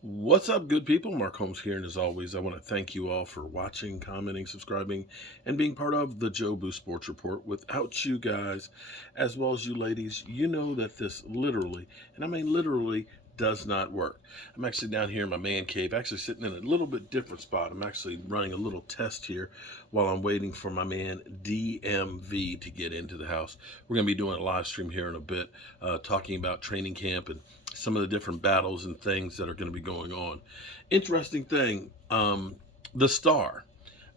What's up, good people? Mark Holmes here, and as always, I want to thank you all for watching, commenting, subscribing, and being part of the Joe Boo Sports Report. Without you guys, as well as you ladies, you know that this literally, and I mean literally, does not work. I'm actually down here in my man cave, actually sitting in a little bit different spot. I'm actually running a little test here while I'm waiting for my man DMV to get into the house. We're going to be doing a live stream here in a bit, talking about training camp and some of the different battles and things that are going to be going on. Interesting thing, the Star.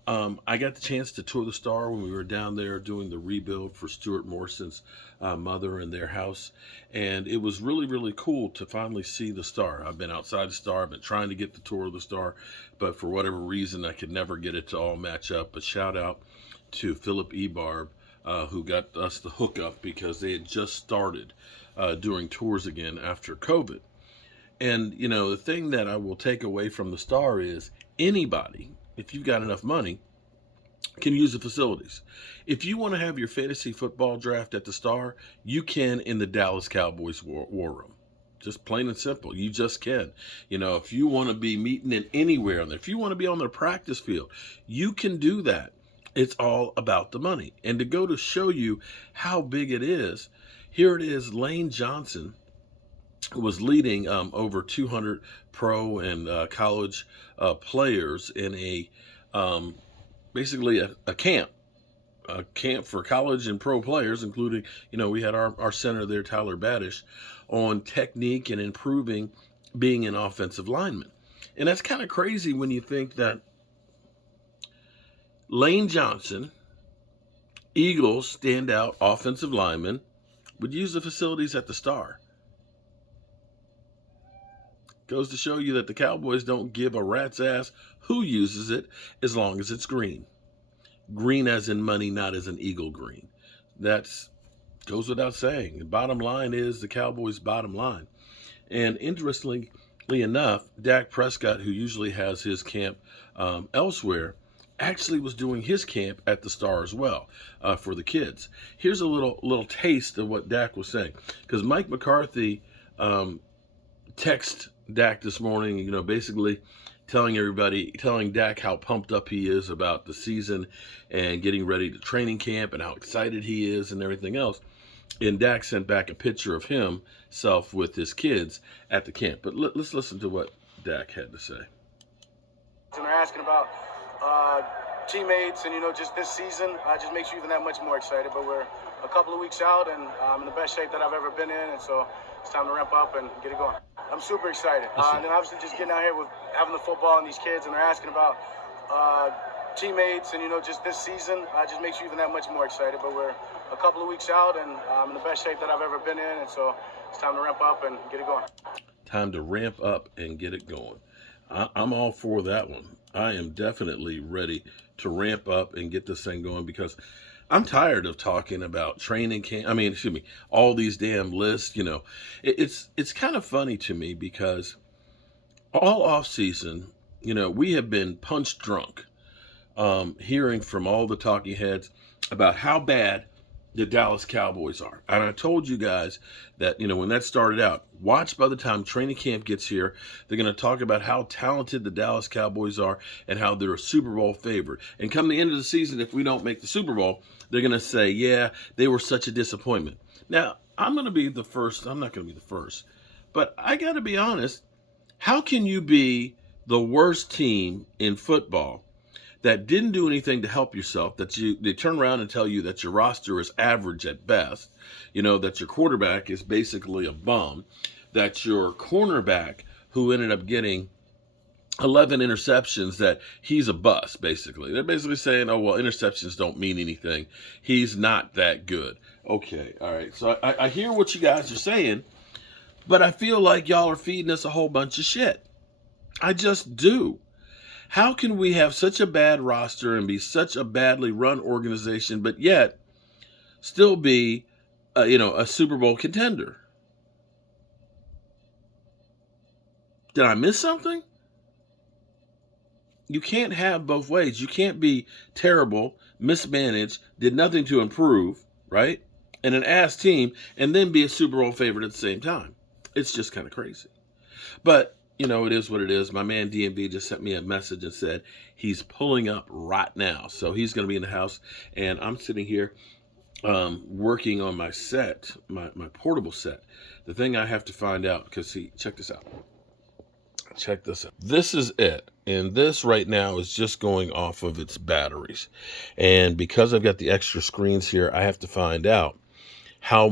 I got the chance to tour the Star when we were down there doing the rebuild for Stuart Morrison's mother and their house. And it was really, really cool to finally see the Star. I've been outside the Star. I've been trying to get the tour of the Star, but for whatever reason, I could never get it to all match up. But shout out to Philip Ebarb, who got us the hookup because they had just started doing tours again after COVID. And, you know, the thing that I will take away from the Star is anybody, if you've got enough money, can use the facilities. If you want to have your fantasy football draft at the Star, you can in the Dallas Cowboys war room. Just plain and simple. You just can. You know, if you want to be meeting in anywhere on there, if you want to be on their practice field, you can do that. It's all about the money. And to go to show you how big it is, here it is, Lane Johnson was leading over 200 pro and college players in basically a camp for college and pro players, including, you know, we had our center there, Tyler Badish, on technique and improving being an offensive lineman. And that's kind of crazy when you think that Lane Johnson, Eagles standout offensive lineman, would use the facilities at the Star. Goes to show you that the Cowboys don't give a rat's ass who uses it as long as it's green. Green as in money, not as an eagle green. That's goes without saying. The bottom line is the Cowboys' bottom line. And interestingly enough, Dak Prescott, who usually has his camp elsewhere, actually was doing his camp at the Star as well for the kids. Here's a little taste of what Dak was saying, because Mike McCarthy text Dak this morning, you know, basically telling Dak how pumped up he is about the season and getting ready to training camp and how excited he is and everything else. And Dak sent back a picture of himself with his kids at the camp. But let's listen to what Dak had to say. And they're asking about teammates and, you know, just this season just makes you even that much more excited. But we're a couple of weeks out, and I'm in the best shape that I've ever been in, and so it's time to ramp up and get it going. I'm super excited. And then obviously just getting out here with having the football and these kids, and they're asking about teammates and, you know, just this season just makes you even that much more excited. But we're a couple of weeks out, and I'm in the best shape that I've ever been in, and so it's time to ramp up and get it going. Time to ramp up and get it going. I'm all for that one. I am definitely ready to ramp up and get this thing going because I'm tired of talking about training camp. I mean, excuse me, all these damn lists. You know, it's kind of funny to me because all off season, you know, we have been punch drunk, hearing from all the talking heads about how bad the Dallas Cowboys are. And I told you guys that, you know, when that started out, watch by the time training camp gets here, they're going to talk about how talented the Dallas Cowboys are and how they're a Super Bowl favorite. And come the end of the season, if we don't make the Super Bowl, they're going to say, yeah, they were such a disappointment. Now, I'm not going to be the first, but I got to be honest. How can you be the worst team in football that didn't do anything to help yourself, that they turn around and tell you that your roster is average at best, you know, that your quarterback is basically a bum, that your cornerback, who ended up getting 11 interceptions, that he's a bust, basically. They're basically saying, oh, well, interceptions don't mean anything. He's not that good. Okay, all right. So I hear what you guys are saying, but I feel like y'all are feeding us a whole bunch of shit. I just do. How can we have such a bad roster and be such a badly run organization, but yet still be, you know, a Super Bowl contender? Did I miss something? You can't have both ways. You can't be terrible, mismanaged, did nothing to improve, right? And an ass team, and then be a Super Bowl favorite at the same time. It's just kind of crazy. But you know, it is what it is. My man DMV just sent me a message and said he's pulling up right now. So he's going to be in the house, and I'm sitting here working on my set, my portable set. The thing I have to find out, because see, check this out. Check this out. This is it. And this right now is just going off of its batteries. And because I've got the extra screens here, I have to find out how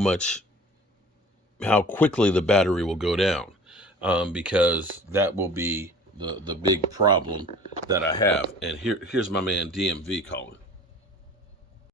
quickly the battery will go down, because that will be the big problem that I have. And here's my man DMV calling.